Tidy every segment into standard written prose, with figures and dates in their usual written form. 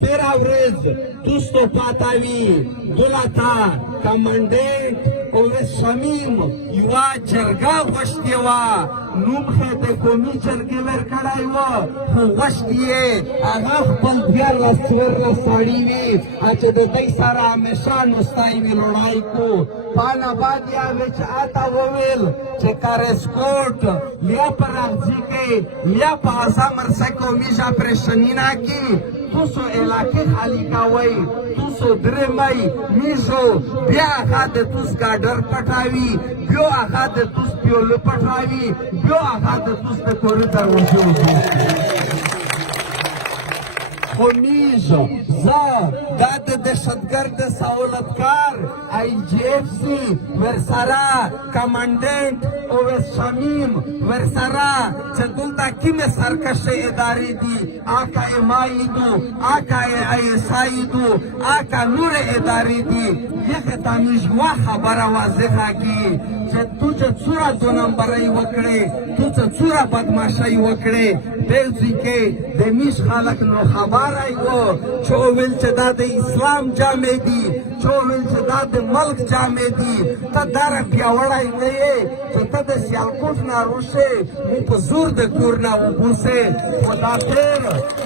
तेरा व्रज तुस्तो पातावी दुलाता कमांडेंट ओवे शमीम युवा जरगा वश्तेवा नूमखे ते कोमी जरगे वर कडायव हो वश्तिये आगा खपल बियार रस्वर साडीवी आचे दे दई सारा हमेशा नुस्ताईवी लड़ाई को पाना बादिया विच आता वोवेल चे कारेस्कोट लिया पर अगजी के लिया पासा मरसे कोमीजा प्रेशनीना की तुसो इलाके खाली कावई तुसो द्रेमई मिसो बिया आखाते तुस गाडर पठावी बियो आखाते तुस पियोल पठावी बियो आखाते तुस ते कोरिडर वजो خمیز زا داد دهشتگرد سهولتکار IGFC ورسرا کمانڈنٹ اویس شمیم ورسرا چه دلتا کم سرکش اداری دی آقا امائی دو آقا ایسائی دو آقا نور اداری دی یک تامیش و خبر واضحا کی چه تو چه چورا دو نمبری وکڑے تو چه چورا بدماشای وکڑے دیوزی که دمیش خالق نو خبر آئیو چوویل چه داد اسلام جامع دی چوویل چه داد ملک جامع دی تا دار پیاوڑای نئے چه تا ده سیالکوٹ ناروشه مو پا زور ده کورنا وگوسه و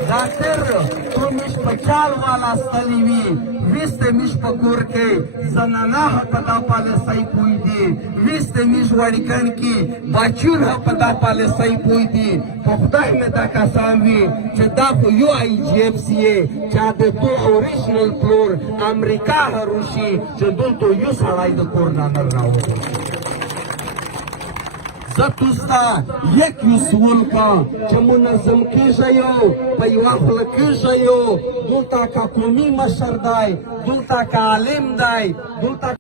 داتر تو میش پا چال والا ستلیوی ویسته میش پا کور که زنانا ها پا دا پالسای پوی دی ویسته میش وڑکن کی باچون ها پا دا پالسای پوی دی پا خدای میں دا کسان وی چه دا خو یو IGFC چه ده دو اوریشنل پلور امریکا هروشی چه دل تو یو سڑای دا کورنا نر راو زتوستا یک یسول کا چه منظم کی جایو پیواخل کی جایو دلتا کا قومی مشر دای دلتا کا عالم دای دلتا